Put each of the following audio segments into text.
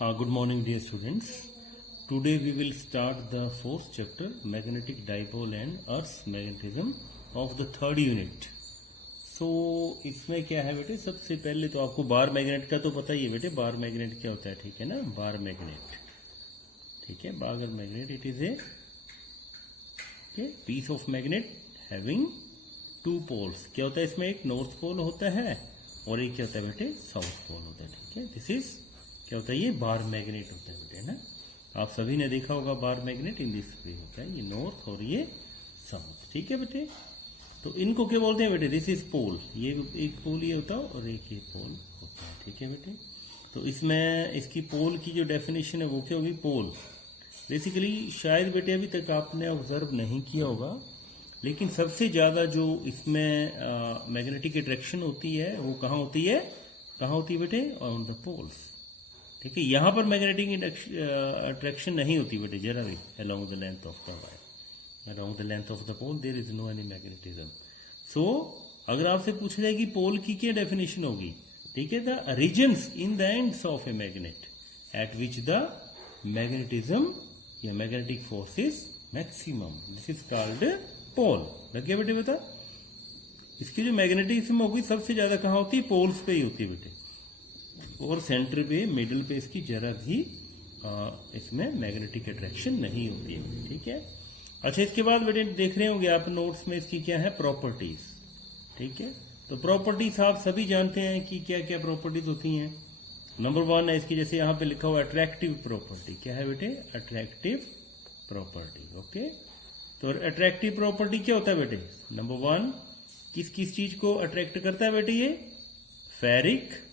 Good morning, dear students. Today we will start the fourth chapter, magnetic dipole and Earth's magnetism of the third unit. So इसमें क्या है बेटे, सबसे पहले तो आपको बार मैग्नेट का तो पता ही है बेटे, बार मैग्नेट क्या होता है, ठीक है ना। बार मैग्नेट, ठीक है, bar magnet it is a piece of magnet having two poles. क्या होता है इसमें, एक नॉर्थ पोल होता है और एक क्या होता है बेटे, साउथ पोल होता है, ठीक है। दिस इज क्या होता है, ये बार मैग्नेट होता है बेटे ना। आप सभी ने देखा होगा bar magnet in this way होता है, ये नॉर्थ और ये साउथ, ठीक है बेटे। तो इनको क्या बोलते हैं बेटे, दिस इज पोल, ये एक पोल ये होता है और एक ये पोल होता है, ठीक है बेटे। तो इसमें इसकी पोल की जो डेफिनेशन है वो क्या होगी, पोल बेसिकली शायद बेटे अभी तक आपने ऑब्जर्व नहीं किया होगा, लेकिन सबसे ज्यादा जो इसमें मैग्नेटिक अट्रैक्शन होती है वो कहाँ होती है, कहाँ होती है बेटे, ऑन द पोल्स, ठीक है। यहां पर मैग्नेटिक अट्रैक्शन नहीं होती बेटे जरा भी, along the length of the wire, along the length of the pole there is no any magnetism. So अगर आपसे पूछा जाए कि पोल की क्या डेफिनेशन होगी, ठीक है, the regions in the ends of a magnet at which the magnetism या magnetic force is maximum, this is called pole. लग गया बेटे बता। इसकी जो मैग्नेटिज्म होगी सबसे ज्यादा कहां होती है, पोल्स पे ही होती है बेटे, और सेंटर पे मिडिल पे इसकी जरा भी इसमें मैग्नेटिक अट्रैक्शन नहीं होती है, ठीक है। अच्छा, इसके बाद बेटे देख रहे होंगे आप नोट्स में इसकी क्या है, प्रॉपर्टीज, ठीक है। तो प्रॉपर्टीज आप सभी जानते हैं कि क्या क्या प्रॉपर्टीज होती हैं। नंबर 1 है इसकी, जैसे यहां पे लिखा हुआ अट्रैक्टिव प्रॉपर्टी, क्या है बेटे, अट्रैक्टिव प्रॉपर्टी, ओके। तो अट्रैक्टिव प्रॉपर्टी क्या होता है बेटे, नंबर 1 किस किस चीज को अट्रैक्ट करता है बेटे, ये फेरिक,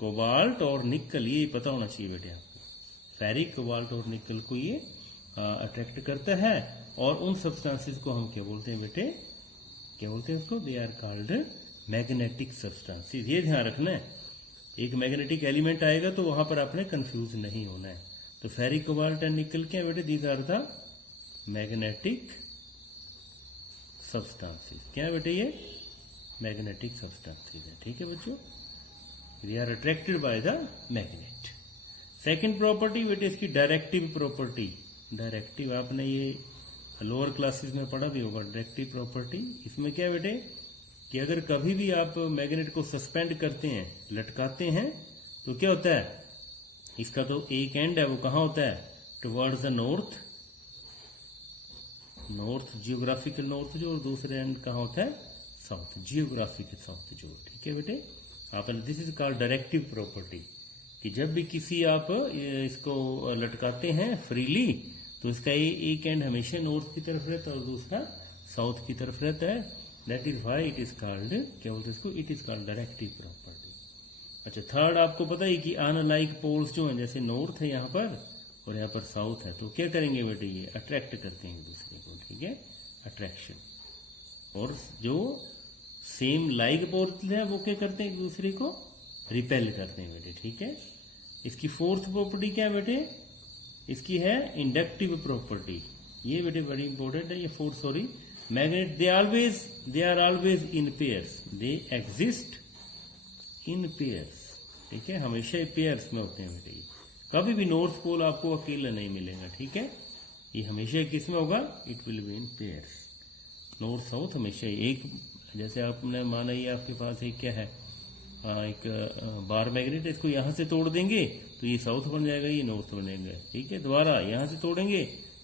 कोबाल्ट और निकल, ये पता होना चाहिए बेटे आपको। फेरिक, कोबाल्ट और निकल को ये अट्रैक्ट करता है, और उन सब्सटेंसेस को हम क्या बोलते हैं बेटे, क्या बोलते हैं उसको, they are called magnetic substances. ये ध्यान रखना है, एक मैग्नेटिक एलिमेंट आएगा तो वहां पर आपने कंफ्यूज नहीं होना है। तो फेरिक, कोबाल्ट एंड निकल क्या बेटे, these are the magnetic substances. क्या है बेटे, ये मैग्नेटिक सब्सटेंसेस है, ठीक है बच्चों। They are attracted by the magnet. Second property बेटे इसकी डायरेक्टिव प्रॉपर्टी। डायरेक्टिव आपने ये लोअर क्लासेस में पढ़ा भी होगा, डायरेक्टिव प्रॉपर्टी। इसमें क्या है बेटे कि अगर कभी भी आप मैग्नेट को सस्पेंड करते हैं, लटकाते हैं, तो क्या होता है, इसका तो एक एंड है वो कहाँ होता है, towards the north, north geographical north जो, और दूसरे एंड कहाँ होता है, साउथ जियोग्राफिकल साउथ जो, ठीक है बेटे। आपने this is called directive property, कि जब भी किसी आप इसको लटकाते हैं फ्रीली, तो इसका एक एंड हमेशा नॉर्थ की तरफ रहता है और दूसरा साउथ की तरफ रहता है। That is why it is called, क्या बोलते हैं इसको, it is called directive property. अच्छा, थर्ड आपको पता है कि अनलाइक पोल्स जो हैं, जैसे नॉर्थ है यहाँ पर और यहाँ पर साउथ है, तो क्या करेंगे बेटे, ये अट्रैक्ट करते हैं एक दूसरे को, ठीक है, अट्रैक्शन। और जो सेम लाइक पोल है वो क्या करते हैं, एक दूसरे को रिपेल करते हैं बेटे, ठीक है। इसकी फोर्थ प्रॉपर्टी क्या है बेटे, इसकी है इंडक्टिव प्रॉपर्टी। ये बेटे बड़ी इंपॉर्टेंट है, ये fourth, sorry, magnet they are always in pairs, they exist in pairs, ठीक है, हमेशा पेयर्स में होते हैं बेटे। ये कभी भी नॉर्थ पोल आपको अकेला नहीं मिलेगा, ठीक है, ये हमेशा किस में होगा, it will be in pairs, north south हमेशा एक। जैसे आपने माना ये आपके पास एक क्या है, एक बार मैग्नेट, इसको यहां से तोड़ देंगे तो ये साउथ बन जाएगा, ये नॉर्थ बनेगा, ठीक है। दोबारा यहां से तोड़ेंगे,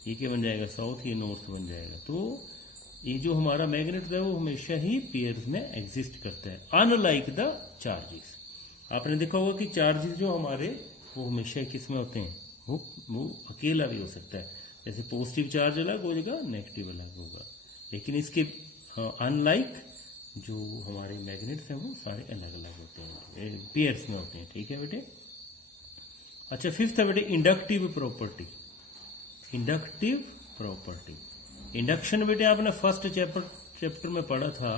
ये क्या बन जाएगा, साउथ, ये नॉर्थ बन जाएगा। तो ये जो हमारा मैग्नेट है वो हमेशा ही पेयर्स में एग्जिस्ट करता है, अनलाइक द चार्जेस। आपने देखा होगा कि चार्जेस जो हमारे वो हमेशा किस में होते हैं, वो अकेला भी हो सकता है, जैसे पॉजिटिव चार्ज अलग हो जाएगा, नेगेटिव अलग होगा, लेकिन इसके अनलाइक जो हमारे मैग्नेट्स हैं वो सारे अलग अलग होते हैं, पेयर्स में होते हैं, ठीक है बेटे। अच्छा, फिफ्थ है बेटे inductive property. Inductive property, induction बेटे आपने फर्स्ट चैप्टर में पढ़ा था।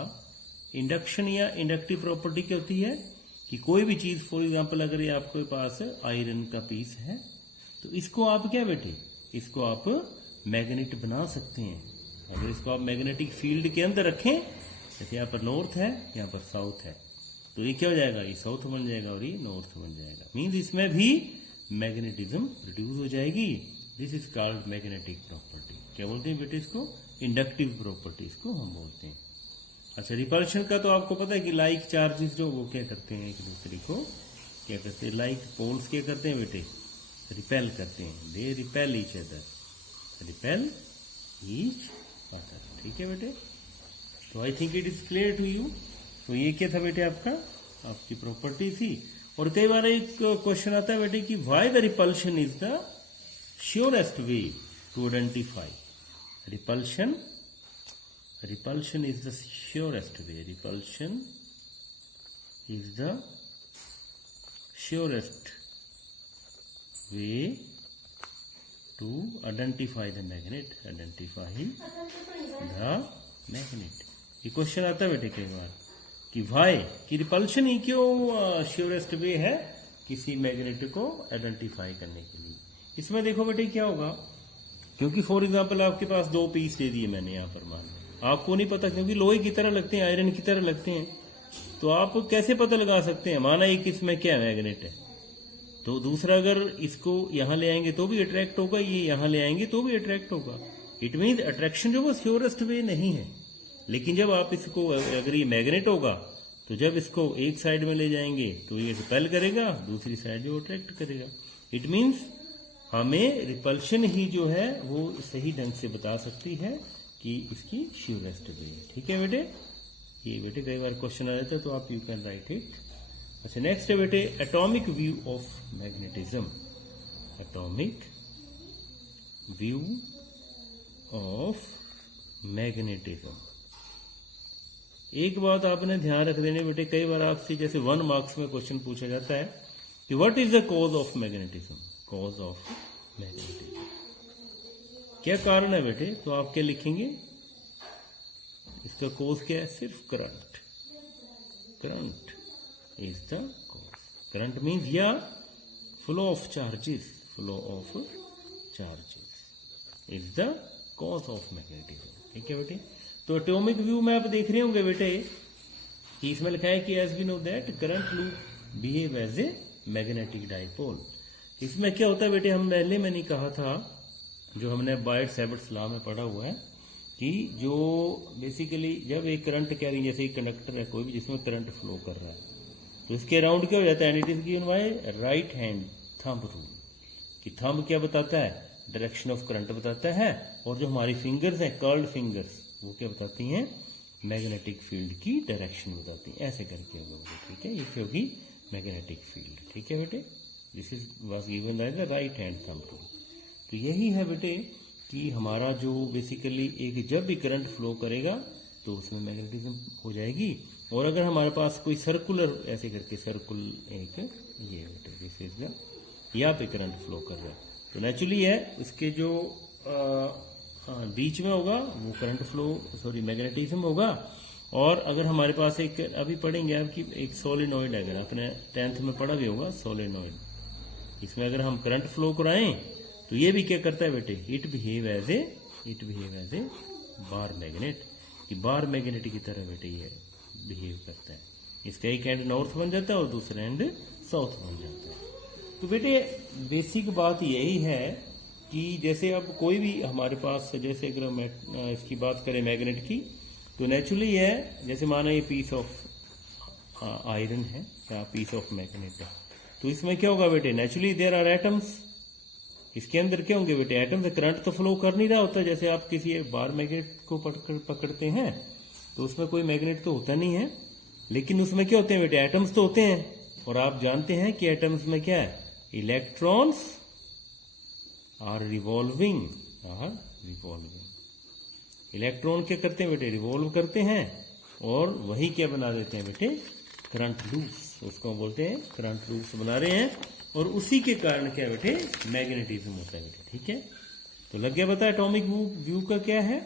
इंडक्शन या इंडक्टिव प्रॉपर्टी क्या होती है कि कोई भी चीज, फॉर एग्जांपल अगर ये आपके पास आयरन का पीस है, तो इसको आप क्या बेटे, इसको आप मैग्नेट बना सकते हैं। अगर इसको आप मैग्नेटिक फील्ड के अंदर रखें, जैसे यहाँ पर नॉर्थ है, यहाँ पर साउथ है, तो ये क्या हो जाएगा, ये साउथ बन जाएगा और ये नॉर्थ बन जाएगा। मीन्स इसमें भी मैग्नेटिज्म प्रोड्यूस हो जाएगी। This is called magnetic property. क्या बोलते हैं बेटे इसको? इंडक्टिव प्रॉपर्टी इसको हम बोलते हैं। अच्छा, रिपल्शन का तो आपको पता है कि लाइक चार्जेस जो वो क्या करते हैं, एक दूसरे को क्या करते हैं, लाइक पोल्स क्या करते हैं बेटे, रिपेल करते हैं। They repel each other, repel each other. ठीक है बेटे, तो I think it is clear to you. तो ये क्या था बेटे आपका, आपकी प्रॉपर्टी थी। और कई बार एक क्वेश्चन आता है बेटे कि why the repulsion is the surest way to identify. Repulsion is the surest way. Repulsion is the surest way to identify the magnet. Identify the magnet. ये क्वेश्चन आता है बेटे कई बार कि भाई कि रिपल्शन ही क्यों श्योरेस्ट वे है किसी मैग्नेट को आइडेंटिफाई करने के लिए। इसमें देखो बेटे क्या होगा, क्योंकि फॉर एग्जांपल आपके पास दो पीस दे दिए मैंने यहाँ पर, मान आपको नहीं पता क्योंकि लोहे की तरह लगते हैं, आयरन की तरह लगते हैं, तो आप कैसे पता लगा सकते हैं माना एक इसमें क्या मैग्नेट है, तो दूसरा अगर इसको यहां ले आएंगे तो भी अट्रैक्ट होगा, ये यहां ले आएंगे तो भी अट्रैक्ट होगा। इट मीन अट्रैक्शन जो वो श्योरेस्ट वे नहीं है। लेकिन जब आप इसको, अगर ये मैग्नेट होगा तो जब इसको एक साइड में ले जाएंगे तो ये रिपेल करेगा, दूसरी साइड जो अट्रैक्ट करेगा। इट मीन्स हमें रिपल्शन ही जो है वो सही ढंग से बता सकती है कि इसकी श्योरेस्ट वे। ठीक है बेटे, ये बेटे कई बार क्वेश्चन आ जाता है तो आप यू कैन राइट इट। अच्छा, नेक्स्ट है बेटे atomic view of magnetism. Atomic view of magnetism. एक बात आपने ध्यान रख देनी बेटे, कई बार आपसे जैसे 1 मार्क्स में क्वेश्चन पूछा जाता है कि what is the cause of magnetism. Cause of magnetism, क्या कारण है बेटे, तो आप क्या लिखेंगे, इसका कॉज क्या है, सिर्फ current. Current is the cause. Current means या flow of charges, flow of charges is the cause of magnetism. ठीक है बेटे, तो एटॉमिक व्यू में आप देख रहे होंगे बेटे कि इसमें लिखा है कि as we know that current loop behave as a magnetic dipole. इसमें क्या होता है बेटे, हम पहले मैंने कहा था, जो हमने बायट-सैवर्ट्स लॉ में पढ़ा हुआ है कि जो बेसिकली जब एक करंट कैरी, जैसे एक कंडक्टर है कोई भी जिसमें करंट फ्लो कर रहा है, तो इसके अराउंड क्या हो जाता है, and it is given by right hand thumb rule. कि थंब क्या बताता है, डायरेक्शन ऑफ करंट बताता है, और जो हमारी फिंगर्स हैं, कर्ल्ड फिंगर्स, वो क्या बताती हैं, मैग्नेटिक फील्ड की डायरेक्शन बताती हैं। ऐसे करके हम लोग, ठीक है, ये क्या होगी, मैग्नेटिक फील्ड। ठीक है बेटे, this is was given by the right hand thumb rule. तो यही है बेटे कि हमारा जो बेसिकली एक जब भी करंट फ्लो करेगा तो उसमें मैग्नेटिज्म हो जाएगी। और अगर हमारे पास कोई सर्कुलर ऐसे करके सर्कुल एक ये बेटे दिस इज द, यहाँ पे करंट फ्लो कर रहा है तो नेचुरली है उसके जो बीच में होगा वो करंट फ्लो, सॉरी मैग्नेटिज्म होगा। और अगर हमारे पास एक, अभी पढ़ेंगे आपकी एक सोलेनॉइड, अगर आपने 10th में पढ़ा भी होगा सोलेनॉइड, इसमें अगर हम करंट फ्लो कराएं तो ये भी क्या करता है बेटे, it behave as a bar magnet, कि बार मैग्नेट की तरह बेटे ये बिहेव करता है। इसका एक एंड नॉर्थ बन जाता है और दूसरा एंड साउथ बन जाता है। तो बेटे बेसिक बात यही है कि जैसे अब कोई भी हमारे पास, जैसे अगर हम इसकी बात करें मैग्नेट की, तो नेचुरली है जैसे माना ये पीस ऑफ आयरन है या पीस ऑफ मैग्नेट है, तो इसमें क्या होगा बेटे, नेचुरली देयर आर एटम्स। इसके अंदर क्या होंगे बेटे, एटम से करंट तो फ्लो कर नहीं रहा होता। जैसे आप किसी बार मैग्नेट को पकड़ते हैं तो उसमें कोई मैग्नेट तो होता नहीं है, लेकिन उसमें क्या होते हैं बेटे, एटम्स तो होते हैं। और आप जानते हैं कि एटम्स में क्या है, इलेक्ट्रॉन्स आर रिवॉल्विंग, इलेक्ट्रॉन क्या करते हैं बेटे, रिवॉल्व करते हैं और वही क्या बना देते हैं बेटे, करंट लूप्स, उसको बोलते हैं करंट लूप्स बना रहे हैं। और उसी के कारण क्या बेटे, मैग्नेटिज्म होता है बेटे। ठीक है, तो लग गया पता एटॉमिक व्यू का क्या है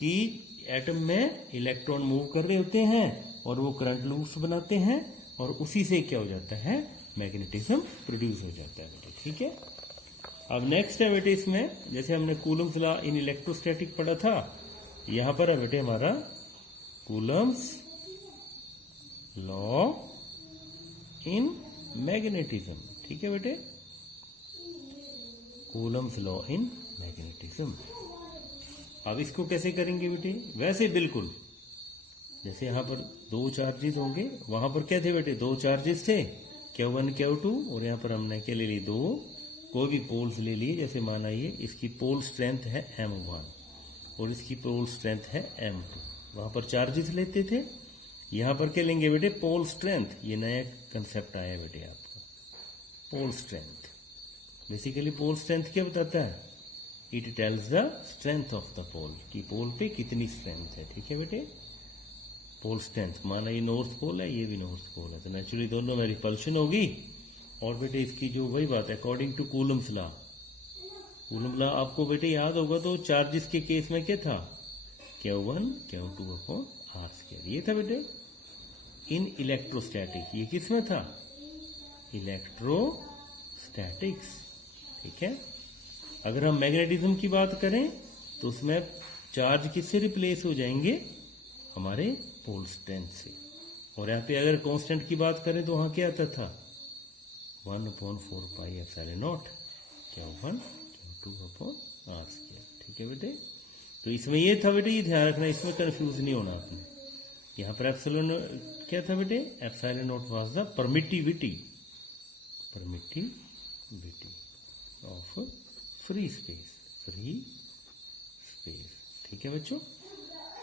कि एटम में इलेक्ट्रॉन मूव कर रहे होते हैं और वो करंट लूप्स बनाते हैं और उसी से क्या हो जाता है, मैग्नेटिज्म प्रोड्यूस हो जाता है बेटे। ठीक है, अब नेक्स्ट है बेटे इसमें, जैसे हमने कूलम्स लॉ इन इलेक्ट्रोस्टैटिक पढ़ा था, यहां पर है बेटे हमारा कूलम्स लॉ इन मैग्नेटिज्म। ठीक है बेटे, कूलम्स लॉ इन मैग्नेटिज्म। अब इसको कैसे करेंगे बेटे? वैसे बिल्कुल जैसे यहाँ पर दो चार्जेस होंगे, वहां पर क्या थे बेटे? दो चार्जेस थे, Q1 Q2, और यहाँ पर हमने क्या ले ली? दो कोई भी पोल्स ले लिए। जैसे माना ये इसकी पोल स्ट्रेंथ है M1 और इसकी पोल स्ट्रेंथ है M2, वहां पर चार्जेस लेते थे। यहाँ पर क्या लेंगे बेटे? Pole strength. ये नया कंसेप्ट आया बेटे आपका, pole strength. Basically pole strength क्या बताता है? It tells the strength of the pole, कि पोल पे कितनी स्ट्रेंथ है। ठीक है बेटे, पोल स्ट्रेंथ। माना ये नॉर्थ पोल है, ये भी नॉर्थ पोल है, तो नेचुरली दोनों में रिपल्शन होगी। और बेटे इसकी जो वही बात है, according to Coulomb's law, Coulomb law आपको बेटे याद होगा तो चार्जेस के केस में क्या था? Q1 Q2 upon R square, ये था बेटे। इन इलेक्ट्रोस्टैटिक, ये किस में था? इलेक्ट्रोस्टैटिक्स। ठीक है, अगर हम मैग्नेटिज्म की बात करें तो उसमें चार्ज किससे रिप्लेस हो जाएंगे? हमारे पोल स्ट्रेंथ से। और यहाँ पे अगर कांस्टेंट की बात करें तो वहां क्या आता था? 1/4 pi epsilon naught Q1 Q2 upon R square. ठीक है बेटे, तो इसमें ये था बेटे, ये ध्यान रखना, इसमें कंफ्यूज नहीं होना आपने। यहाँ पर एप्सिलॉन क्या था बेटे? Epsilon not was the permittivity of free space. ठीक है बच्चों,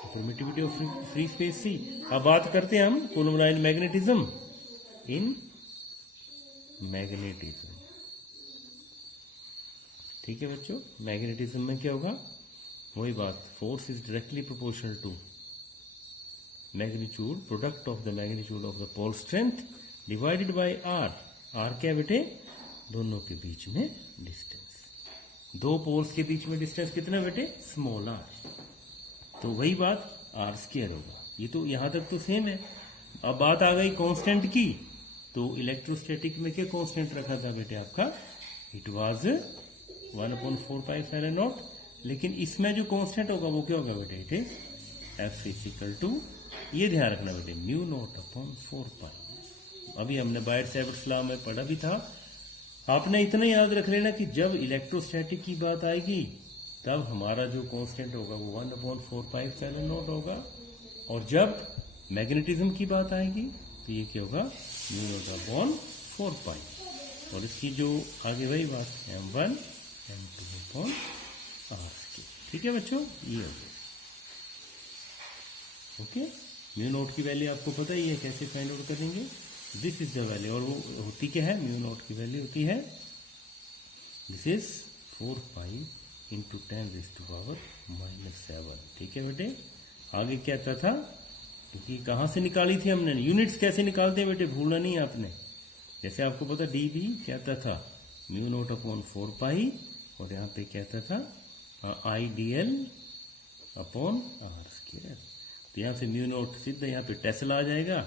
परमिटिविटी ऑफ फ्री स्पेस थी। अब बात करते हैं हम कूलम लॉ इन मैग्नेटिज्म। ठीक है बच्चों, मैग्नेटिज्म में क्या होगा? वही बात, force is directly proportional to magnitude, product of the magnitude of the pole strength divided by R. R क्या बेटे? दोनों के बीच में डिस्टेंस। दो पोल्स के बीच में डिस्टेंस कितना बेटे? Small R. तो वही बात आर स्क्वायर होगा। ये तो यहां तक तो सेम है। अब बात आ गई कांस्टेंट की, तो इलेक्ट्रोस्टैटिक में क्या कांस्टेंट रखा था बेटे आपका? It was 1/4 pi epsilon naught. लेकिन इसमें जो कांस्टेंट होगा वो क्या होगा बेटे? It is F equal to, ये ध्यान रखना बेटे, म्यू नॉट अपॉन 4 पाई। अभी हमने बायट-सैवर्ट्स लॉ में पढ़ा भी था। आपने इतना याद रख लेना कि जब इलेक्ट्रोस्टैटिक की बात आएगी तब हमारा जो कांस्टेंट होगा वो 1/4 पाई एप्सिलॉन नॉट होगा, और जब मैग्नेटिज्म की बात आएगी तो ये क्या होगा? Mu naught upon 4 pi. और इसकी जो आगे वही बात, M1 M2 upon R square. ठीक है बच्चों, ये हो गया। ओके, म्यू नॉट की वैल्यू आपको पता ही है, कैसे फाइंड आउट करेंगे? दिस इज द वैल्यू, और वो होती क्या है? म्यू नॉट की वैल्यू होती है, दिस इज 4 पाई इंटू 10⁻⁻7। ठीक है बेटे, आगे क्या आता था? क्योंकि कहां से निकाली थी हमने? यूनिट्स कैसे निकालते हैं बेटे, भूलना नहीं आपने। जैसे आपको पता डीबी क्या आता था? म्यू नॉट अपॉन 4 पाई, और यहाँ पे क्या आता था? IDL upon R square. तो यहाँ से म्यू नॉट सीधा यहाँ पे टेस्ला आ जाएगा,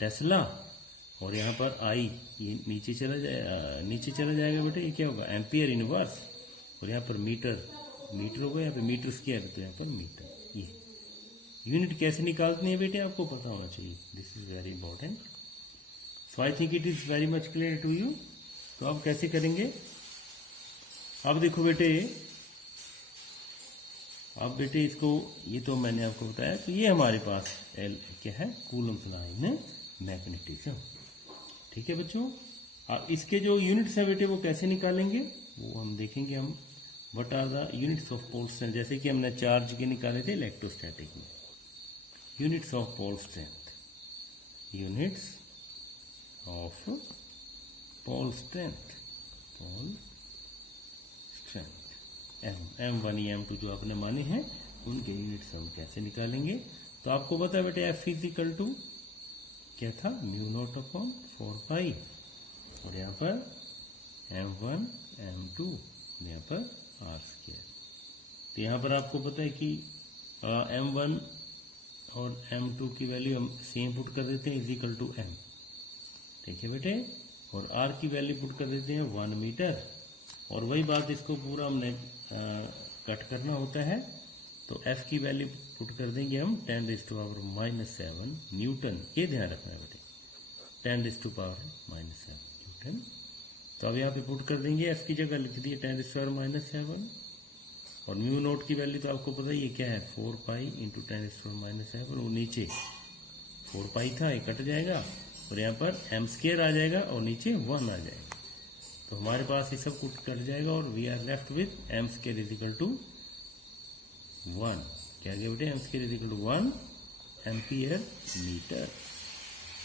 टेस्ला, और यहाँ पर आई ये नीचे चला जाएगा बेटे, ये क्या होगा? एम्पियर इनवर्स, और यहाँ पर मीटर होगा, यहाँ पे मीटर स्क्वायर, तो यहाँ पर मीटर। ये यूनिट कैसे निकालते हैं बेटे आपको पता होना चाहिए, this is very important. So I think it is very much clear to you. तो अब कैसे करेंगे? अब देखो बेटे, अब बेटे इसको, ये तो मैंने आपको बताया, तो ये हमारे पास एल क्या है? Coulomb's law in magnetism. ठीक है बच्चों, अब इसके जो यूनिट्स हैं बेटे वो कैसे निकालेंगे वो हम देखेंगे। हम what are the units of pole strength, जैसे कि हमने चार्ज के निकाले थे इलेक्ट्रोस्टैटिक में। Units of pole strength, units of pole strength, M1 या M2 जो आपने माने हैं उनके यूनिट्स हम कैसे निकालेंगे? तो आपको पता है बेटे F इक्वल टू क्या था? म्यू नॉट अपॉन 4 पाई, और यहाँ पर M1 M2, यहाँ पर आर स्क्वायर। तो यहाँ पर आपको पता है कि M1 और M2 की वैल्यू हम सेम पुट कर देते हैं, इज इक्वल टू M। ठीक है बेटे, और R की वैल्यू पुट कर देते हैं 1 मीटर। और वही बात, इसको पूरा हमने कट करना होता है, तो F की वैल्यू पुट कर देंगे हम 10⁻⁻7 न्यूटन। ये ध्यान रखना है बेटे, 10⁻⁻7 न्यूटन तो अब यहाँ पे पुट कर देंगे, एस की जगह लिख दिए 10⁻⁷ और म्यू नोट की वैल्यू तो आपको पता ही है क्या है, 4 पाई इंटू 10⁻⁷। वो नीचे 4 पाई था, ये कट जाएगा और यहाँ पर m² आ जाएगा और नीचे 1 आ जाएगा। तो हमारे पास ये सब कुछ कट जाएगा और we are left with m² equal to 1। क्या गया बेटे, m² equal to 1 ampere metre.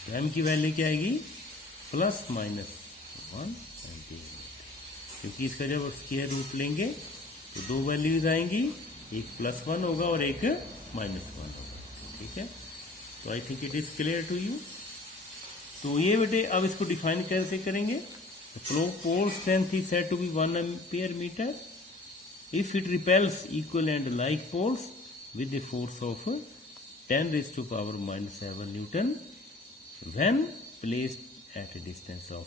तो m की वैल्यू क्या आएगी, ±1 एम्पियर मीटर, क्योंकि इसका जब स्क्वायर रूट लेंगे तो दो वैल्यूज आएंगी, एक +1 होगा और एक -1 होगा। ठीक है, तो I think it is clear to you. तो ये बेटे अब इसको डिफाइन कैसे करेंगे, pole strength is said to be 1 ampere metre if it repels equal and like poles with the force of 10⁻⁻7 Newton when placed at a distance of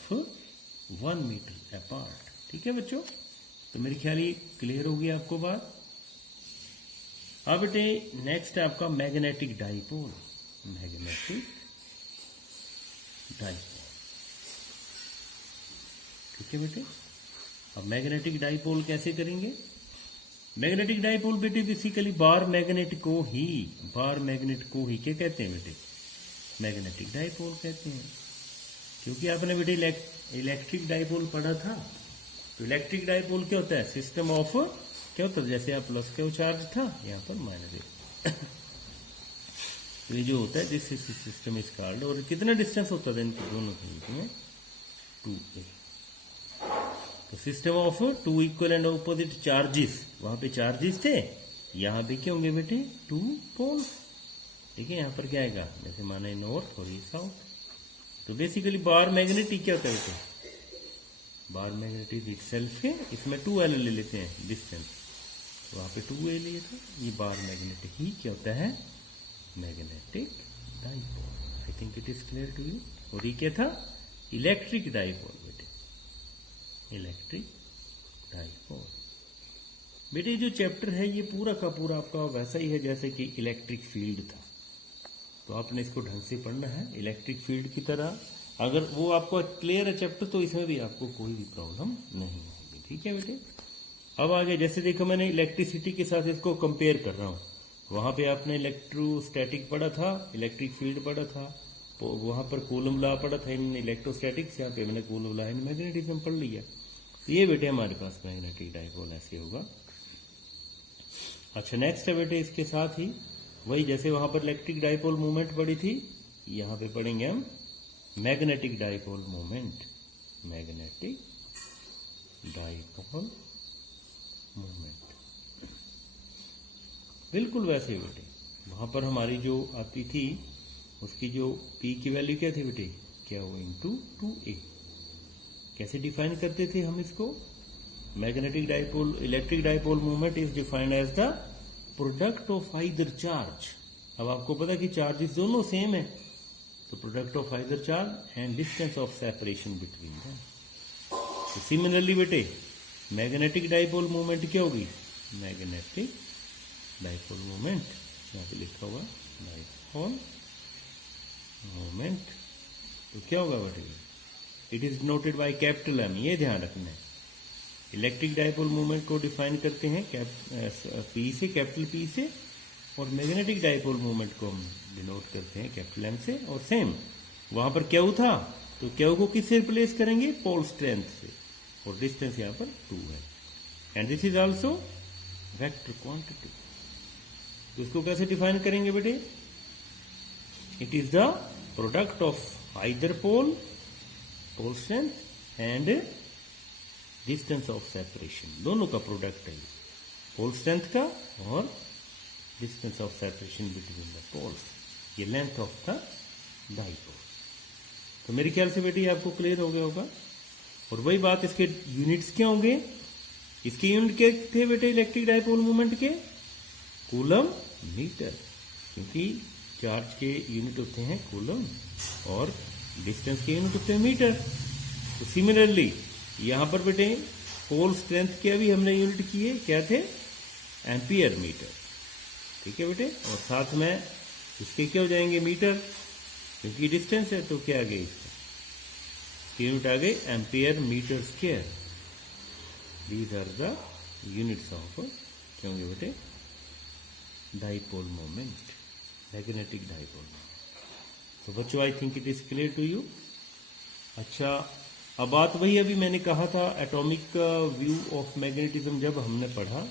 1 meter apart। ठीक है बच्चों, तो मेरे ख्याल ये क्लियर हो गया आपको बात। अब बेटे नेक्स्ट है आपका मैग्नेटिक डाइपोल। मैग्नेटिक डाइपोल, ठीक है बेटे। अब मैग्नेटिक डाइपोल कैसे करेंगे, मैग्नेटिक डाइपोल बेटे बेसिकली बार मैग्नेट को ही क्या कहते हैं बेटे, मैग्नेटिक डाइपोल कहते हैं। क्योंकि आपने बेटे इलेक्ट्रिक डाइपोल पढ़ा था, तो इलेक्ट्रिक डाइपोल क्या होता है, सिस्टम ऑफ क्या होता है, जैसे आप प्लस का चार्ज था यहाँ पर -1 तो ये जो होता है दिस सिस्टम इज कॉल्ड, और कितना डिस्टेंस होता था इनके दोनों के बीच में, 2a। तो system of 2 equal and opposite charges, वहां पे चार्जेस थे, यहाँ पे क्या होंगे बेटे 2 पोल्स। ठीक है, यहाँ पर क्या आएगा, जैसे माना नॉर्थ और ये साउथ। तो बेसिकली बार मैग्नेटिक क्या होता है बेटे, बार मैग्नेटिक इटसेल्फ है, इसमें 2l ले लेते हैं डिस्टेंस, वहां पे 2a लिए थे। ये बार मैग्नेटिक ही क्या होता है, magnetic dipole. I think it is clear to you. और ये क्या था, इलेक्ट्रिक डाइपोल बेटे, इलेक्ट्रिक डाइपोल। बेटे जो चैप्टर है ये पूरा का पूरा आपका वैसा ही है जैसे कि इलेक्ट्रिक फील्ड था, तो आपने इसको ढंग से पढ़ना है इलेक्ट्रिक फील्ड की तरह। अगर वो आपको क्लियर है चैप्टर तो इसमें भी आपको कोई भी प्रॉब्लम नहीं होगी। ठीक है बेटे, अब आगे जैसे देखो मैंने इलेक्ट्रिसिटी के साथ इसको कंपेयर कर रहा हूँ। वहां पे आपने इलेक्ट्रोस्टैटिक पढ़ा था, इलेक्ट्रिक फील्ड पढ़ा था, वहां पर कूलम लॉ पढ़ा था इन इलेक्ट्रोस्टैटिक्स, यहाँ पे मैंने कूलम लॉ इन मैग्नेटिज्म पढ़ लिया। तो ये बेटे हमारे पास मैग्नेटिक डाइपोल ऐसे होगा। अच्छा नेक्स्ट है बेटे इसके साथ ही वही जैसे वहां पर इलेक्ट्रिक डाइपोल मूवमेंट पड़ी थी, यहाँ पे पढ़ेंगे हम magnetic dipole movement. Magnetic dipole movement बिल्कुल वैसे ही बेटे, वहां पर हमारी जो आती थी उसकी जो P की वैल्यू क्या थी बेटे, क्या वो इंटू 2a। कैसे डिफाइन करते थे हम इसको, magnetic dipole electric dipole movement is defined as the product of either charge. अब आपको पता है कि चार्जेस दोनों सेम है, तो product of either charge and distance of separation between them. तो सिमिलरली बेटे मैग्नेटिक डाइपोल मूवमेंट क्या होगी, मैग्नेटिक डाइपोल मूवमेंट यहाँ पे लिखा हुआ डाइपोल मूवमेंट, तो क्या होगा बेटे, it is noted by capital M। ये ध्यान रखना है, इलेक्ट्रिक डाइपोल मूवमेंट को डिफाइन करते हैं P से, कैपिटल P से, और मैग्नेटिक डाइपोल मूवमेंट को हम डिनोट करते हैं कैपिटल M से। और सेम वहां पर क्यू था, तो क्यू को किससे रिप्लेस करेंगे, पोल स्ट्रेंथ से, और डिस्टेंस यहाँ पर 2 है। And this is also vector quantity. तो इसको कैसे डिफाइन करेंगे बेटे, it is the product of either pole strength and distance of separation, दोनों का प्रोडक्ट है पोल स्ट्रेंथ का और distance of separation between the poles, ये लेंथ ऑफ द डाइपोल। तो मेरे ख्याल से बेटे आपको क्लियर हो गया होगा। और वही बात, इसके यूनिट्स क्या होंगे, इसके यूनिट क्या थे बेटे इलेक्ट्रिक डाइपोल मूवमेंट के, कूलम मीटर, क्योंकि चार्ज के यूनिट होते हैं कूलम और डिस्टेंस के यूनिट होते हैं मीटर। तो सिमिलरली यहां पर बेटे पोल स्ट्रेंथ के भी हमने यूनिट किए, क्या थे, एम्पियर मीटर। ठीक है बेटे, और साथ में इसके क्या हो जाएंगे मीटर, क्योंकि डिस्टेंस है तो क्या आ गया इसका यूनिट आ गए ampere metre square. These are the units of क्या होंगे बेटे, डाइपोल मोमेंट, मैग्नेटिक डाइपोल। तो बच्चों I think it is clear to you. अच्छा, अब बात वही अभी मैंने कहा था एटॉमिक व्यू ऑफ मैग्नेटिज्म जब हमने पढ़ा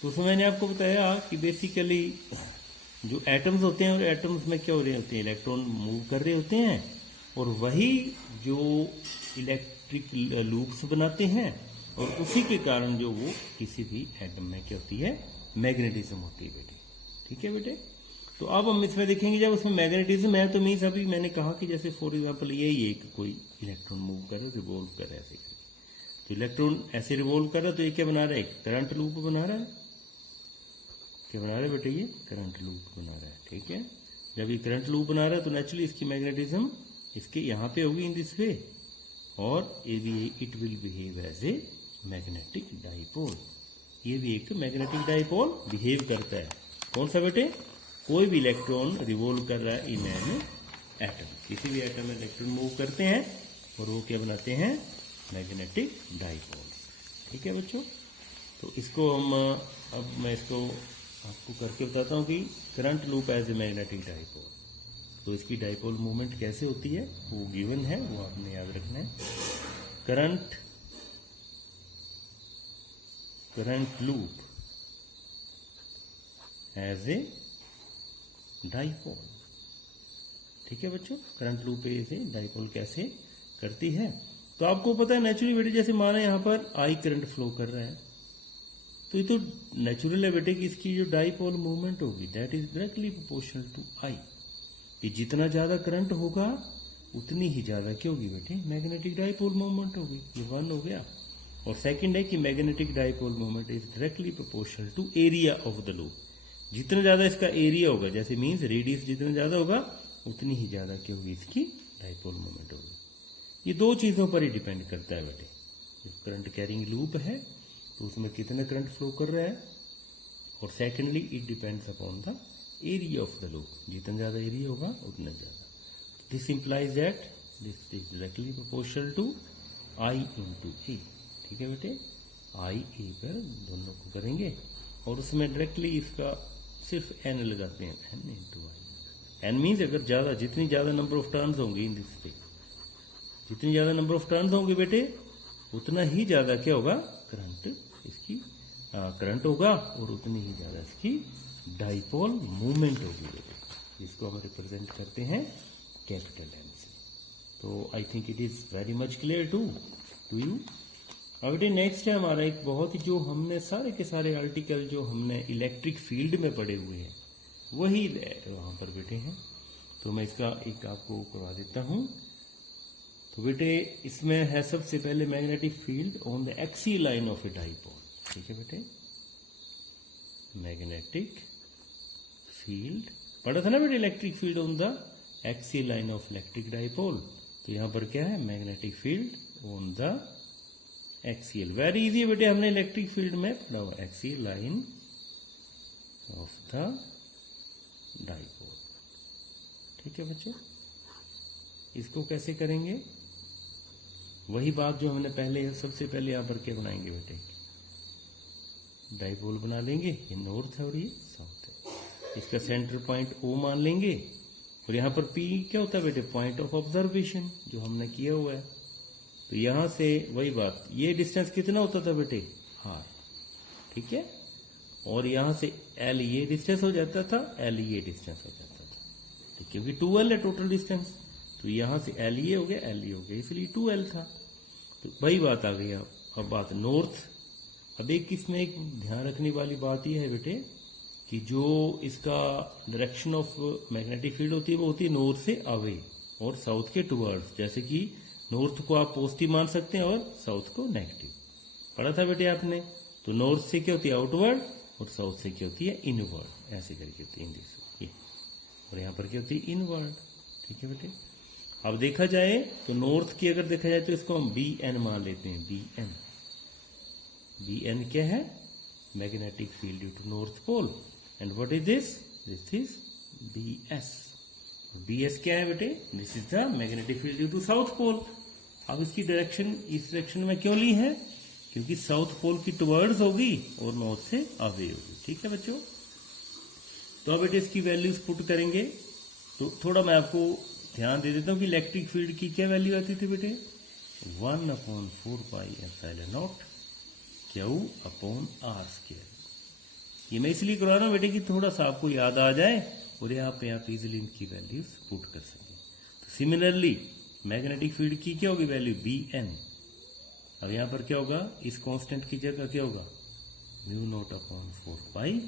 तो उसमें मैंने आपको बताया कि बेसिकली जो एटम्स होते हैं और एटम्स में क्या हो रहे होते हैं, इलेक्ट्रॉन मूव कर रहे होते हैं और वही जो इलेक्ट्रिक लूप्स बनाते हैं और उसी के कारण जो वो किसी भी एटम में क्या होती है, मैग्नेटिज्म होती है बेटे। ठीक है बेटे। तो अब हम इसमें देखेंगे जब उसमें मैग्नेटिज्म है तो मीन्स अभी मैंने कहा कि जैसे फॉर एग्जांपल यही है कि कोई इलेक्ट्रॉन मूव कर रहा है, रिवॉल्व कर रहा है ऐसे करके, तो इलेक्ट्रॉन ऐसे रिवॉल्व कर रहा है तो ये क्या बना रहा है, करंट लूप बना रहा है। क्या बना रहा है बेटे, ये करंट लूप बना रहा है। ठीक है, जब ये करंट लूप बना रहा है तो नेचुरली इसकी मैग्नेटिज्म इसके यहाँ पे होगी इन दिस वे, और ये भी it will behave as a magnetic dipole. ये भी एक मैग्नेटिक डाइपोल बिहेव करता है। कौन सा बेटे, कोई भी इलेक्ट्रॉन रिवॉल्व कर रहा है इन एन एटम, किसी भी एटम में इलेक्ट्रॉन मूव करते हैं और वो क्या बनाते हैं, मैग्नेटिक डाइपोल। ठीक है बच्चों। तो इसको हम अब मैं इसको आपको करके बताता हूँ कि current loop as a magnetic dipole. तो इसकी डाइपोल मूवमेंट कैसे होती है वो गिवन है, वो आपने याद रखना है। Current loop as a dipole. ठीक है बच्चों, current loop as a dipole कैसे करती है। तो आपको पता है नेचुरली बेटे, जैसे माना यहां पर आई करंट फ्लो कर रहा है तो ये तो नेचुरल है बेटे कि इसकी जो डाइपोल मूवमेंट होगी that is directly proportional to I. ये जितना ज्यादा करंट होगा उतनी ही ज्यादा क्या होगी बेटे, मैग्नेटिक डाइपोल मूवमेंट होगी। ये वन हो गया। और सेकंड है कि magnetic dipole movement is directly proportional to area of the loop. जितना ज्यादा इसका एरिया होगा, जैसे मीन्स रेडियस जितना ज्यादा होगा उतनी ही ज्यादा क्या होगी, इसकी डाइपोल मूवमेंट होगी। ये दो चीजों पर ही डिपेंड करता है बेटे। जो करंट कैरिंग लूप है तो उसमें कितना करंट फ्लो कर रहा है, और secondly it depends upon the area of the loop. जितना ज्यादा एरिया होगा उतना ज्यादा। This implies that this is directly proportional to I into A. ठीक है बेटे, आई ए पर दोनों को करेंगे और उसमें डायरेक्टली इसका सिर्फ एन लगाते हैं, एन इंटू आई। एन मीन्स अगर ज्यादा, जितनी ज्यादा नंबर ऑफ टर्न्स होंगी इन दिस पे, जितनी ज्यादा नंबर ऑफ टर्न्स होंगे बेटे उतना ही ज्यादा क्या होगा, करंट इसकी करंट होगा और उतनी ही ज्यादा इसकी डाइपोल मूवमेंट होगी बेटे, जिसको हम रिप्रेजेंट करते हैं कैपिटल एन से। तो I think it is very much clear to you. अब बेटे नेक्स्ट है हमारा एक बहुत ही, जो हमने सारे के सारे आर्टिकल जो हमने इलेक्ट्रिक फील्ड में पढ़े हुए हैं वही वहां पर बेटे हैं। तो मैं इसका एक आपको करवा देता हूं। तो बेटे इसमें है सबसे पहले magnetic field on the axial line of A dipole. ठीक है बेटे, मैग्नेटिक फील्ड पढ़ा था ना बेटे, electric field on the axial line of electric dipole. तो यहां पर क्या है, magnetic field on the axial. Very easy बेटे, हमने इलेक्ट्रिक फील्ड में पढ़ा हुआ axial line of the dipole. ठीक है बच्चे, इसको कैसे करेंगे, वही बात जो हमने पहले सबसे पहले यहां पर क्या बनाएंगे बेटे, डाइपोल बना लेंगे। ये नॉर्थ है और ये साउथ है। इसका सेंटर पॉइंट ओ मान लेंगे और यहां पर पी क्या होता है बेटे, पॉइंट ऑफ ऑब्जर्वेशन जो हमने किया हुआ है। तो यहां से वही बात, ये डिस्टेंस कितना होता था बेटे, आर। ठीक है, और यहां से एल ये डिस्टेंस हो जाता था, एल ये डिस्टेंस हो जाता था। ठीक, क्योंकि 2L है टोटल डिस्टेंस, तो यहां से एल ये हो गया, एल ये हो गया, इसलिए 2L था। तो वही बात आ गई। अब बात नॉर्थ। अब एक इसमें एक ध्यान रखने वाली बात यह है बेटे कि जो इसका डायरेक्शन ऑफ मैग्नेटिक फील्ड होती है वो होती है नॉर्थ से अवे और साउथ के टुवर्ड्स। जैसे कि नॉर्थ को आप पॉजिटिव मान सकते हैं और साउथ को नेगेटिव। पढ़ा था बेटे आपने। तो नॉर्थ से क्या होती है, आउटवर्ड, और साउथ से क्या होती है, इनवर्ड। ऐसे करके होती है इन दिस, और यहां पर क्या होती है, इनवर्ड। ठीक है बेटे। अब देखा जाए तो नॉर्थ की अगर देखा जाए तो इसको हम बी एन मान लेते हैं, बी एन। बी एन क्या है, magnetic field due to north pole. And what is this, this is B S. B S क्या है बेटे, this is the magnetic field due to south pole. अब इसकी डायरेक्शन इस डायरेक्शन में क्यों ली है, क्योंकि साउथ पोल की टुवर्ड्स होगी और नॉर्थ से अवे होगी। ठीक है बच्चों, तो अब बेटे इसकी वैल्यूज पुट करेंगे। तो थोड़ा मैं आपको ध्यान दे देता हूं कि इलेक्ट्रिक फील्ड की क्या वैल्यू आती थी बेटे, 1/4πε0 Q/r²। ये मैं इसलिए करवा रहा हूं बेटे कि थोड़ा सा आपको याद आ जाए और यहाँ पे आप इजिली इनकी वैल्यूज पुट कर सकें। तो सिमिलरली मैग्नेटिक फील्ड की क्या होगी वैल्यू, Bn। अब यहाँ पर क्या होगा, इस कांस्टेंट की जगह क्या होगा, μ0/4π,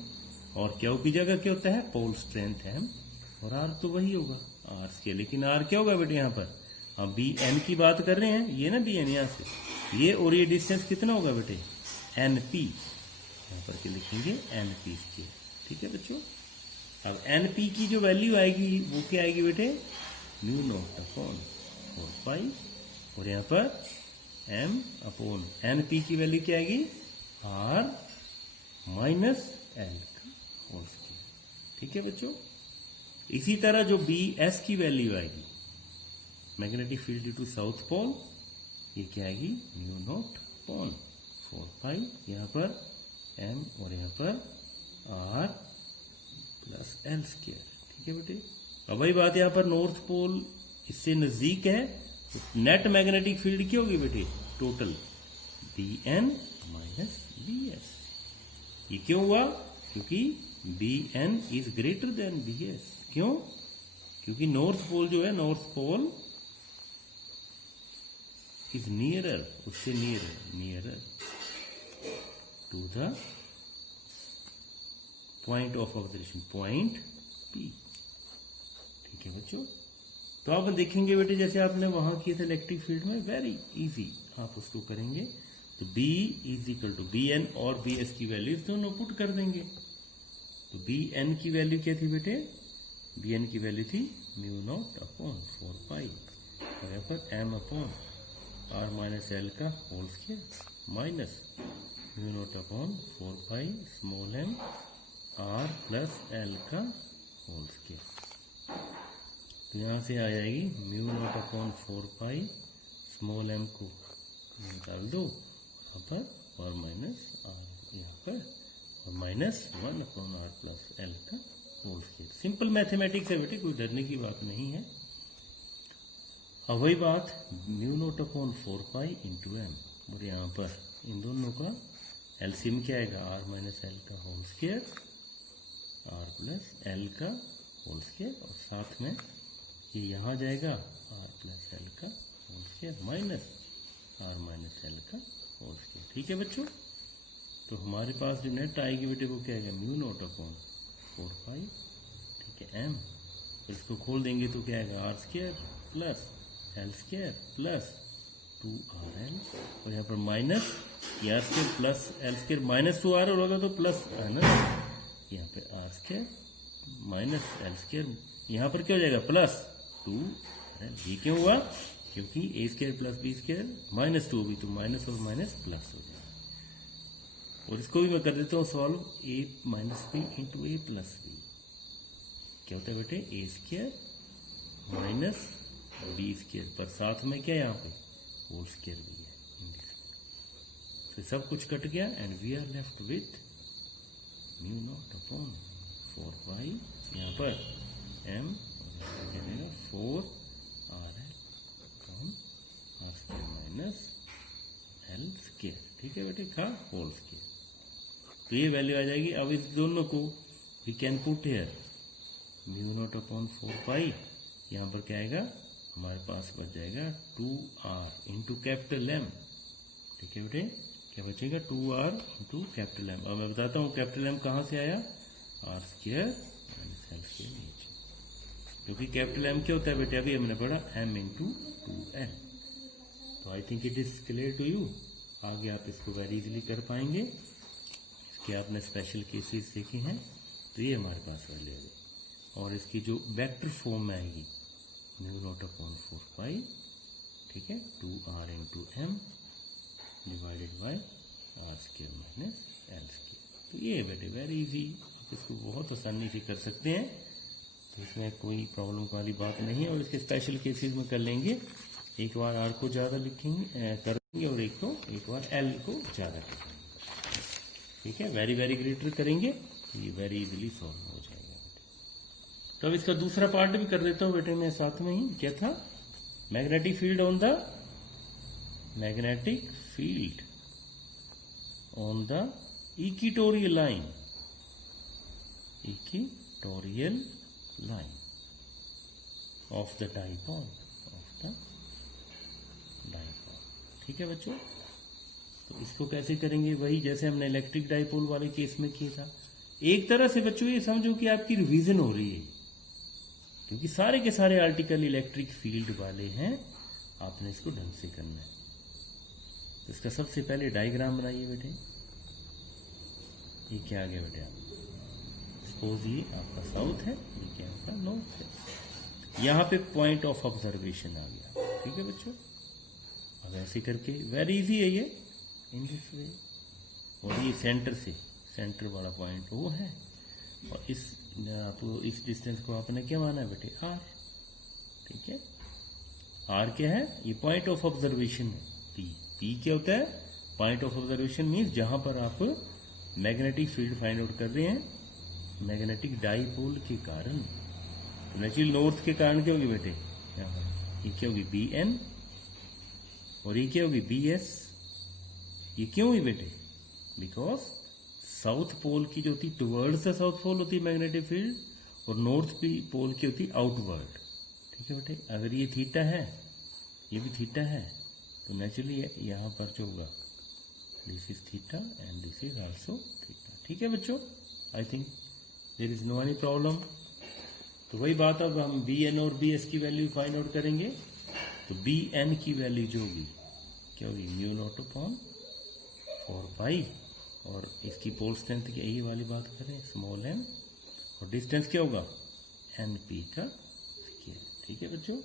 और क्या की जगह क्या होता है, पोल स्ट्रेंथ है, और r तो वही होगा r²। लेकिन r क्या होगा बेटे यहाँ पर, हम Bn की बात कर रहे हैं, ये ना Bn यहाँ से ये, और ये डिस्टेंस कितना होगा बेटे, Np। यहाँ पर क्या लिखेंगे, Np²। ठीक है बच्चों, अब Np की जो वैल्यू आएगी वो क्या आएगी बेटे, μ0/4π, और यहाँ पर m/Np की वैल्यू क्या आएगी, r - l²। ठीक है बच्चों, इसी तरह जो Bs की वैल्यू आएगी, magnetic field due to south pole, ये क्या आएगी, μ0/4π, यहाँ पर m और यहाँ पर r + l²। ठीक है बेटे, अब वही बात यहाँ पर नॉर्थ पोल इससे नजदीक है, तो नेट मैग्नेटिक फील्ड क्या होगी बेटे, टोटल Bn - Bs। ये क्यों हुआ, क्योंकि Bn is greater than Bs। क्यों, क्योंकि नॉर्थ पोल जो है, नॉर्थ पोल इज नियरर, उससे nearer to the point of observation, point P। ठीक है बच्चों, तो आप देखेंगे बेटे जैसे आपने वहां किया था इलेक्ट्रिक फील्ड में, वेरी इजी आप उसको करेंगे। तो B = Bn और Bs की वैल्यूज दोनों पुट कर देंगे। तो Bn की वैल्यू क्या थी बेटे, Bn की वैल्यू थी μ0/4π, और यहाँ पर m/r - l² minus μ0/4π m r + l²। तो यहाँ से आ जाएगी μ0/4π m को निकाल दो यहाँ पर, और माइनस r यहाँ पर, और -1/r + l²। सिंपल मैथमेटिक्स है बेटे, कोई डरने की बात नहीं है। अब वही बात μ0/4π × m, और यहाँ पर इन दोनों का एलसीएम क्या आएगा, r - l² r + l², और साथ में ये यहाँ जाएगा r + l² minus r - l²। ठीक है बच्चों, तो हमारे पास जो नेट आएगी बेटे वो क्या आएगा, μ0/4π, ठीक है, m, इसको खोल देंगे तो क्या आएगा, r² + l² + 2rl, और यहाँ पर माइनस, r² + l² -2r होगा तो प्लस है ना, यहाँ पे r² - l², यहाँ पर क्या हो जाएगा, +2rl। ये क्यों हुआ, क्योंकि a² + b² -2 होगी, तो माइनस और माइनस प्लस हो जाएगा। और इसको भी मैं कर देता हूँ solve, a - b × a + b क्या होता है बेटे, a² - b², पर साथ में क्या यहाँ पे होल स्क्वायर भी है। तो सब कुछ कट गया, and we are left with μ0/4π, यहाँ पर m 4rl - l²। ठीक है बेटे, का होल स्क्वायर। तो ये वैल्यू आ जाएगी। अब इस दोनों को वी कैन पुट हियर, μ0/4π, यहाँ पर क्या आएगा, हमारे पास बच जाएगा 2r × M। ठीक है बेटे, क्या बचेगा, 2r × M। अब मैं बताता हूँ M कहाँ से आया, r² - l² नीचे, क्योंकि M क्या होता है बेटे, अभी हमने पढ़ा m × 2l। तो I think it is clear to you. आगे आप इसको वेरी इजीली कर पाएंगे, इसके आपने स्पेशल केसेस देखे हैं। तो ये हमारे पास वैल्यू है, और इसकी जो वेक्टर फॉर्म में आएगी μ0/4π, ठीक है, 2r × m divided by r² - l²। तो ये बेटे वेरी इजी, आप इसको बहुत आसानी से कर सकते हैं। तो इसमें कोई प्रॉब्लम वाली बात नहीं है, और इसके स्पेशल केसेस में कर लेंगे। एक बार आर को ज़्यादा लिखेंगे करेंगे और एक बार एल को ज़्यादा करेंगे। ठीक है, वेरी वेरी ग्रेटर करेंगे तो ये वेरी इजीली सॉल्व हो जाएगा। तो अब इसका दूसरा पार्ट भी कर देता हूँ बेटे मैं साथ में ही। क्या था? Magnetic field on the equatorial line of the dipole. ठीक है बच्चों, तो इसको कैसे करेंगे? वही जैसे हमने इलेक्ट्रिक डाइपोल वाले केस में किया था। एक तरह से बच्चों ये समझो कि आपकी रिवीजन हो रही है, क्योंकि सारे के सारे आर्टिकल इलेक्ट्रिक फील्ड वाले हैं। आपने इसको ढंग से करना है। तो इसका सबसे पहले डायग्राम बनाइए बेटे। ये क्या आ गया बेटे? आप सपोज ये आपका साउथ है, ये क्या आपका नॉर्थ है। यहां पे पॉइंट ऑफ ऑब्जर्वेशन आ गया। ठीक है बच्चों, अब ऐसे करके वेरी इजी है ये, इन दिस वे। और ये सेंटर वाला पॉइंट वो है, और इस डिस्टेंस को आपने क्या माना है बेटे? आर। ठीक है, आर क्या है? ये पॉइंट ऑफ ऑब्जर्वेशन है। पी क्या होता है? पॉइंट ऑफ ऑब्जर्वेशन मीन्स जहां पर आप मैग्नेटिक फील्ड फाइंड आउट कर रहे हैं मैग्नेटिक डाइपोल के कारण। तो नेचुरल नॉर्थ के कारण क्या होगी बेटे? यहाँ पर ये क्या होगी? बी एन, और ये क्या होगी? B S. ये क्यों हुई बेटे? बिकॉज साउथ पोल की जो होती टुवर्ड्स द साउथ पोल होती है मैग्नेटिक फील्ड, और नॉर्थ पोल की होती आउटवर्ड। ठीक है बेटे, अगर ये थीटा है, ये भी थीटा है, तो नेचुरली यहां पर जो होगा this is theta and this is also theta. ठीक है बच्चों, I think there is no any problem. तो वही बात, अब हम बी एन और बी एस की वैल्यू फाइंड आउट करेंगे। तो बी एन की वैल्यू जो होगी क्या होगी? म्यू नॉट अपॉन 4 और इसकी पोल स्ट्रेंथ की यही वाली बात करें, स्मॉल एन, और डिस्टेंस क्या होगा? एन पी का स्क्वायर। ठीक है बच्चों,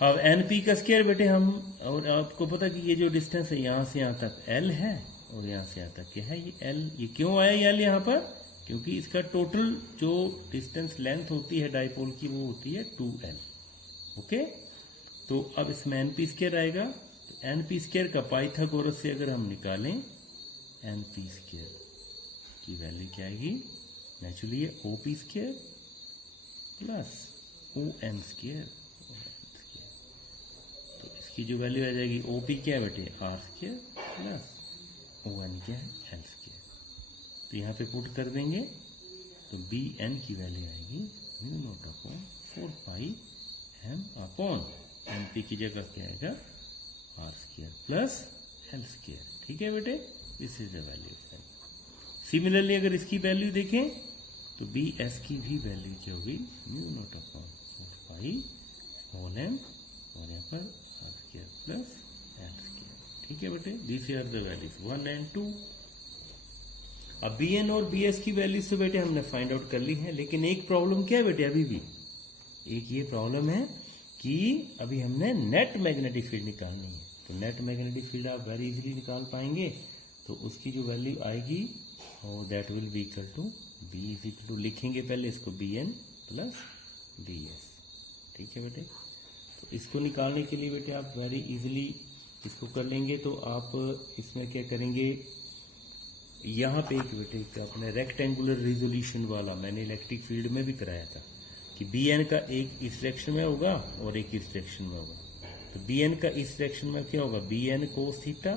अब एन पी का स्क्वायर बेटे हम, और आपको पता कि ये जो डिस्टेंस है यहां से यहां तक एल है, और यहां से यहां तक क्या है? ये एल। ये क्यों आया ये एल यहां पर? क्योंकि इसका टोटल जो डिस्टेंस लेंथ होती है डाइपोल की वो होती है 2L। ओके, तो अब इसमें एन पी स्क्वायर आएगा। तो एन पी स्क्वायर का पाइथागोरस से अगर हम निकालें एन पी स्क्वायर की वैल्यू क्या आएगी? नेचुरली ये O P square plus O N square. तो इसकी जो वैल्यू आ जाएगी, ओ पी क्या है बेटे? R square plus O N क्या है? L square. तो यहाँ पे पुट कर देंगे, तो बी एन की वैल्यू आएगी mu naught upon 4 M upon N P की जगह क्या आएगा? R square plus L square. ठीक है बेटे, this is the value. Similarly अगर इसकी वैल्यू देखें तो बी एस की भी वैल्यू क्या होगी? Mu naught upon 4 small M, और यहाँ पर R square plus L square. ठीक है बेटे, this are the values 1 and 2। अब बी एन और बी एस की वैल्यूज तो बेटे हमने फाइंड आउट कर ली है, लेकिन एक प्रॉब्लम क्या है बेटे? अभी भी एक ये प्रॉब्लम है कि अभी हमने नेट मैग्नेटिक फील्ड निकालनी है। तो नेट मैग्नेटिक फील्ड आप वेरी इजीली निकाल पाएंगे। तो उसकी जो वैल्यू आएगी और that will be equal to B is equal to, लिखेंगे पहले इसको B N plus B S. ठीक है बेटे, तो इसको निकालने के लिए बेटे आप वेरी इजीली इसको कर लेंगे। तो आप इसमें क्या करेंगे? यहाँ पे एक बेटे अपने रेक्टेंगुलर रिजोल्यूशन वाला मैंने इलेक्ट्रिक फील्ड में भी कराया था कि बी एन का एक इस डायरेक्शन में होगा और एक इस डायरेक्शन में होगा। तो बी एन का इस डायरेक्शन में क्या होगा? बी एन कोस थीटा,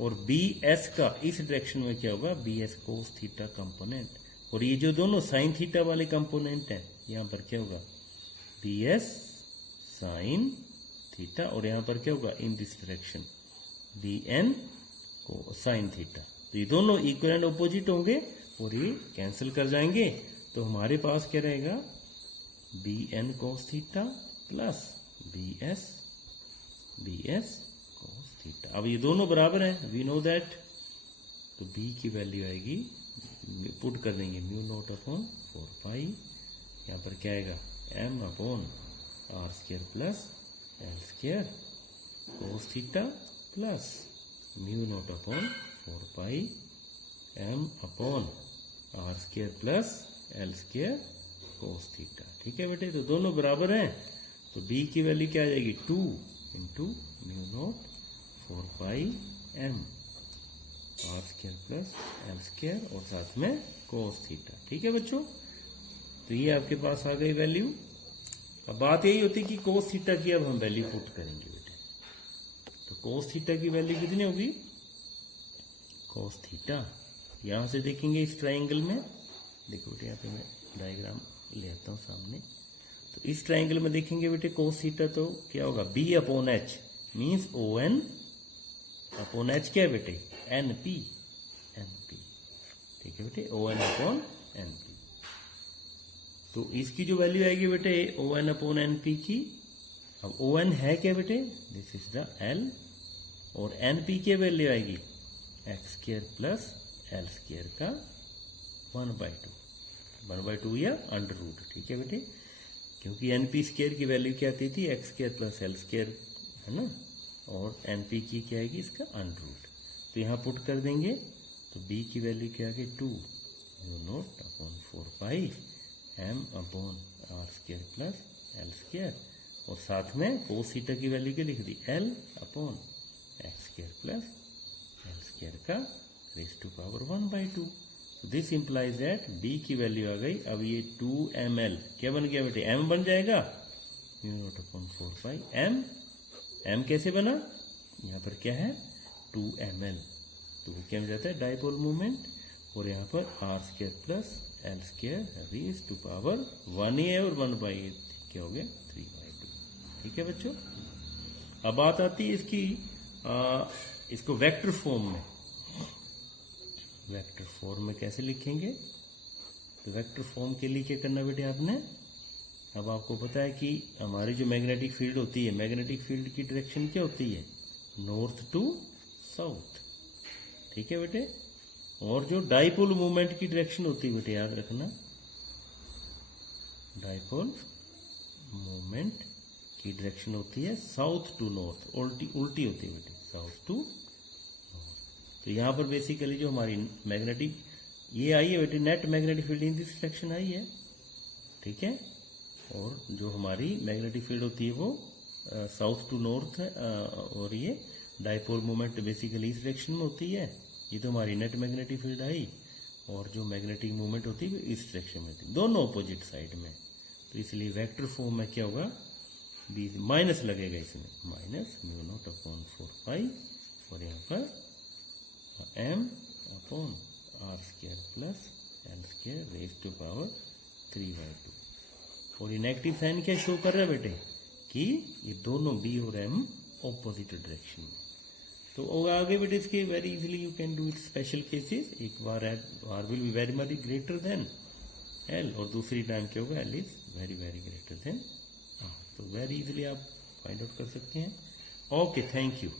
और बी एस का इस डायरेक्शन में क्या होगा? B S cos theta component. और ये जो दोनों साइन थीटा वाले कंपोनेंट हैं, यहाँ पर क्या होगा? बी एस साइन थीटा, और यहाँ पर क्या होगा? In this direction B N को साइन थीटा। तो ये दोनों इक्वल एंड ऑपोजिट होंगे और ये कैंसिल कर जाएंगे। तो हमारे पास क्या रहेगा? B N cos theta plus B S cos theta. अब ये दोनों बराबर हैं, वी नो दैट। तो बी की वैल्यू आएगी, पुट कर देंगे म्यू नॉट अपॉन 4 यहाँ पर क्या आएगा? M upon R square plus L square cos theta plus mu naught upon 4 M upon R square plus L square cos theta. ठीक है बेटे, तो दोनों बराबर हैं, तो b की वैल्यू क्या आ जाएगी 2 into mu naught 4 pi m R square plus L square और साथ में कोस थीटा। ठीक है बच्चों, तो ये आपके पास आ गई वैल्यू। अब बात यही होती है कि कोस थीटा की अब हम वैल्यू पुट करेंगे बेटे। तो कोस थीटा की वैल्यू कितनी होगी, कोस थीटा यहां से देखेंगे इस ट्राइंगल में, देखो बेटे यहाँ पे मैं डायग्राम ले आता हूं सामने। तो इस ट्राइंगल में देखेंगे बेटे कोस थीटा तो क्या होगा, B upon H means O N upon H क्या है बेटे, एन पी। ठीक है बेटे, O N upon N P. तो इसकी जो वैल्यू आएगी बेटे O N upon N P की, अब ओ एन है क्या बेटे, दिस इज द एल, और एन पी की वैल्यू आएगी X square plus L square का 1/2 या अंडर रूट। ठीक है बेटे, क्योंकि एन पी स्क्वायर की वैल्यू क्या आती थी, x square plus L square है ना, और एन पी की क्या आएगी, इसका अंडर रूट। तो यहाँ पुट कर देंगे, तो बी की वैल्यू क्या आ गई 2 mu naught upon 4 pi M upon R square plus L square, और साथ में कोस थीटा की वैल्यू क्या लिख दी, L upon x square plus L square का रेज टू पावर 1/2। तो दिस इंप्लाइज दैट बी की वैल्यू आ गई, अब ये 2ml क्या बन गया बेटे, m बन जाएगा, mu naught upon 4 pi m कैसे बना, यहाँ पर क्या है 2ml, तो वो क्या हो जाता है डाइपोल मोमेंट, और यहाँ पर R square plus L square raise to power 1 है और 1/8 क्या हो गया 3/2। ठीक है बच्चों, अब बात आती है इसकी इसको वेक्टर फॉर्म में। वेक्टर फॉर्म में कैसे लिखेंगे, तो वेक्टर फॉर्म के लिए क्या करना बेटे आपने, अब आपको पता है कि हमारी जो मैग्नेटिक फील्ड होती है, मैग्नेटिक फील्ड की डायरेक्शन क्या होती है, नॉर्थ टू साउथ। ठीक है बेटे, और जो डाइपोल मूवमेंट की डायरेक्शन होती है बेटे याद रखना, डाइपोल मूवमेंट की डायरेक्शन होती है साउथ टू नॉर्थ, उल्टी होती है बेटे, साउथ टू नॉर्थ। तो यहां पर बेसिकली जो हमारी मैग्नेटिक ये आई है बेटे, net magnetic field in this direction I है। ठीक है, और जो हमारी मैग्नेटिक फील्ड होती है वो साउथ टू नॉर्थ है, और ये डाइपोल मूवमेंट बेसिकली इस डायरेक्शन में होती है। ये तो हमारी नेट मैग्नेटिक फील्ड आई, और जो मैग्नेटिक मूवमेंट होती है इस डायरेक्शन में होती है, दोनों अपोजिट साइड में। तो इसलिए वेक्टर फॉर्म में क्या होगा, बी माइनस लगेगा इसमें, minus mu naught upon 4 pi, और यहाँ पर m upon R square plus L square raise to power 3/2। और ये नेगेटिव साइन क्या शो कर रहा है बेटे, कि ये दोनों b और m ऑपोजिट डायरेक्शन में। तो आगे बेटे इसके very easily you can do it special cases, एक बार R will be very much greater than L, और दूसरी टाइम क्या होगा, L is very very greater than R. तो वेरी इजीली आप फाइंड आउट कर सकते हैं। Okay, thank you.